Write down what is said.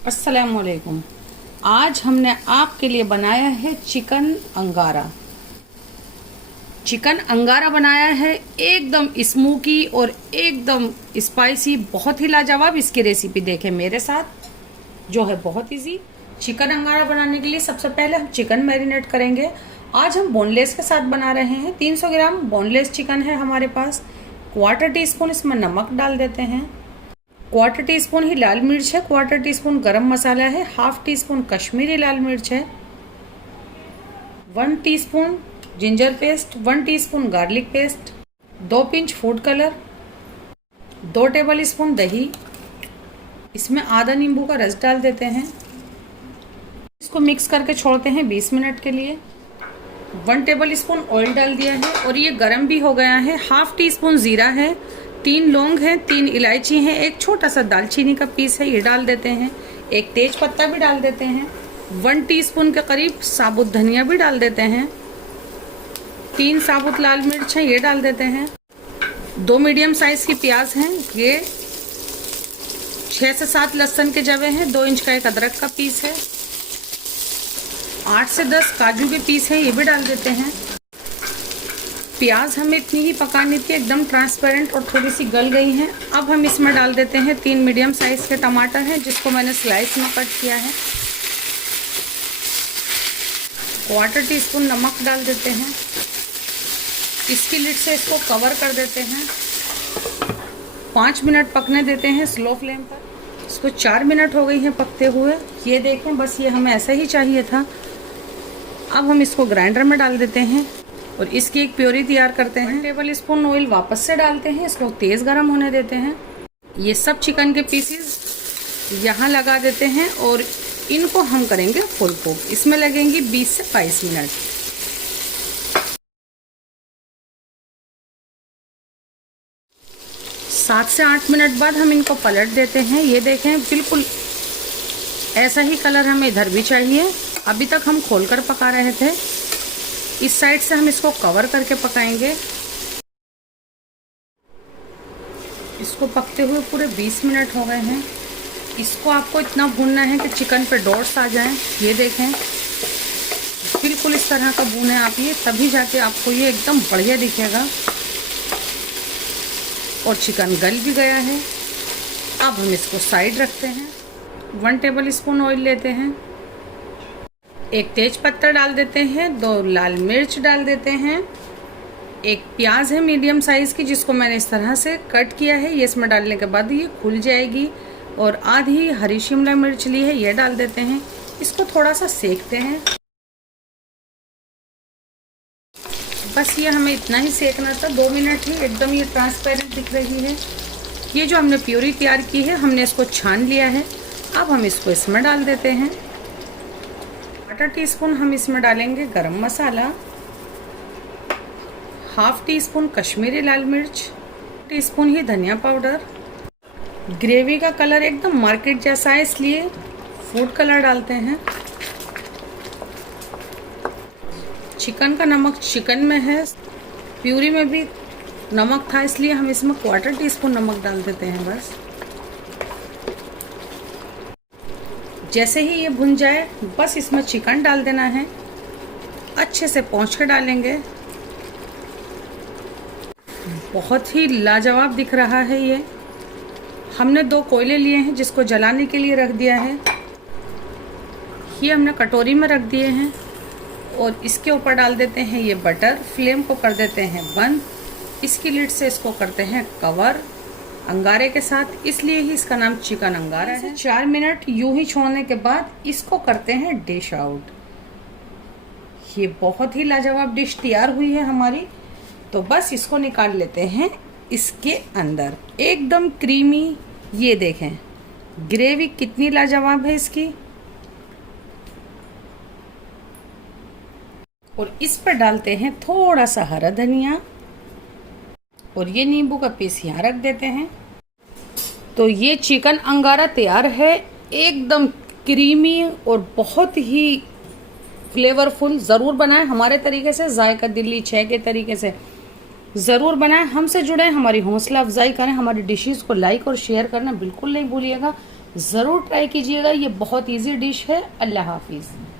अस्सलामुअलैकुम। आज हमने आपके लिए बनाया है चिकन अंगारा। चिकन अंगारा बनाया है एकदम स्मोकी और एकदम स्पाइसी, बहुत ही लाजवाब। इसकी रेसिपी देखें मेरे साथ, जो है बहुत इजी। चिकन अंगारा बनाने के लिए सबसे पहले हम चिकन मैरिनेट करेंगे। आज हम बोनलेस के साथ बना रहे हैं। 300 ग्राम बोनलेस चिकन है हमारे पास। क्वार्टर टी स्पून इसमें नमक डाल देते हैं। क्वार्टर टी स्पून ही लाल मिर्च है। क्वार्टर टी स्पून गरम मसाला है। हाफ टी स्पून कश्मीरी लाल मिर्च है। 1 teaspoon ginger paste, 1 teaspoon garlic paste, 2 pinch food colour, 2 table spoon दही। इसमें आधा नींबू का रस डाल देते हैं। इसको मिक्स करके छोड़ते हैं 20 मिनट के लिए। 1 टेबल स्पून ऑयल डाल दिया है और ये गरम भी हो गया है। हाफ टी स्पून जीरा है, 3 लौंग हैं, 3 इलायची हैं, एक छोटा सा दालचीनी का पीस है, ये डाल देते हैं। एक तेज पत्ता भी डाल देते हैं। 1 टीस्पून के करीब साबुत धनिया भी डाल देते हैं। 3 साबुत लाल मिर्च है, ये डाल देते हैं। 2 मीडियम साइज की प्याज हैं, ये 6 से 7 लहसुन के जवे हैं, 2 इंच का एक अदरक का पीस है, 8 से 10 काजू के पीस है, ये भी डाल देते हैं। प्याज हमें इतनी ही पकानी थी, एकदम ट्रांसपेरेंट और थोड़ी सी गल गई हैं। अब हम इसमें डाल देते हैं 3 मीडियम साइज के टमाटर हैं, जिसको मैंने स्लाइस में कट किया है। क्वार्टर टी स्पून नमक डाल देते हैं। इसकी लिड से इसको कवर कर देते हैं। 5 मिनट पकने देते हैं स्लो फ्लेम पर। इसको 4 मिनट हो गई हैं पकते हुए। ये देखें, बस ये हमें ऐसा ही चाहिए था। अब हम इसको ग्राइंडर में डाल देते हैं और इसकी एक प्योरी तैयार करते हैं। 1 टेबल स्पून ऑयल वापस से डालते हैं। इसको तेज़ गरम होने देते हैं। ये सब चिकन के पीसेस यहाँ लगा देते हैं और इनको हम करेंगे फुल कुक। इसमें लगेंगी 20 से 22 मिनट। सात से 8 मिनट बाद हम इनको पलट देते हैं। ये देखें, बिल्कुल ऐसा ही कलर हमें इधर भी चाहिए। अभी तक हम खोलकर पका रहे थे। इस साइड से हम इसको कवर करके पकाएंगे। इसको पकते हुए पूरे 20 मिनट हो गए हैं। इसको आपको इतना भूनना है कि चिकन पे डॉट्स आ जाएं। ये देखें, बिल्कुल इस तरह का भूने आप ये, तभी जाके आपको ये एकदम बढ़िया दिखेगा। और चिकन गल भी गया है। अब हम इसको साइड रखते हैं। 1 टेबल स्पून ऑयल लेते हैं। एक तेज पत्ता डाल देते हैं, 2 लाल मिर्च डाल देते हैं। एक प्याज है मीडियम साइज की, जिसको मैंने इस तरह से कट किया है। ये इसमें डालने के बाद ये खुल जाएगी। और आधी हरी शिमला मिर्च ली है, ये डाल देते हैं। इसको थोड़ा सा सेकते हैं। बस ये हमें इतना ही सेकना था, 2 मिनट ही। एकदम ये ट्रांसपेरेंट दिख रही है। ये जो हमने प्यूरी तैयार की है, हमने इसको छान लिया है। अब हम इसको इसमें डाल देते हैं। 1/4 टीस्पून हम इसमें डालेंगे गरम मसाला, हाफ टी स्पून कश्मीरी लाल मिर्च, टीस्पून ही धनिया पाउडर। ग्रेवी का कलर एकदम मार्केट जैसा है, इसलिए फूड कलर डालते हैं। चिकन का नमक चिकन में है, प्यूरी में भी नमक था, इसलिए हम इसमें 1/4 टीस्पून नमक डाल देते हैं बस। जैसे ही ये भुन जाए, बस इसमें चिकन डाल देना है। अच्छे से पोंछ के डालेंगे। बहुत ही लाजवाब दिख रहा है ये। हमने 2 कोयले लिए हैं, जिसको जलाने के लिए रख दिया है। ये हमने कटोरी में रख दिए हैं और इसके ऊपर डाल देते हैं ये बटर। फ्लेम को कर देते हैं बंद। इसकी लिड से इसको करते हैं कवर अंगारे के साथ, इसलिए ही इसका नाम चिकन अंगारा है। 4 मिनट यूं ही छोड़ने के बाद इसको करते हैं डिश आउट। ये बहुत ही लाजवाब डिश तैयार हुई है हमारी। तो बस इसको निकाल लेते हैं इसके अंदर। एकदम क्रीमी, ये देखें ग्रेवी कितनी लाजवाब है इसकी। और इस पर डालते हैं थोड़ा सा हरा धनिया और ये नींबू का पीस यहाँ रख देते हैं। तो ये चिकन अंगारा तैयार है, एकदम क्रीमी और बहुत ही फ्लेवरफुल। ज़रूर बनाएं हमारे तरीके से, जायका दिल्ली 6 के तरीके से ज़रूर बनाएं। हमसे जुड़ें, हमारी हौसला अफजाई करें। हमारी डिशेज़ को लाइक और शेयर करना बिल्कुल नहीं भूलिएगा। ज़रूर ट्राई कीजिएगा, ये बहुत इजी डिश है। अल्लाह हाफिज़।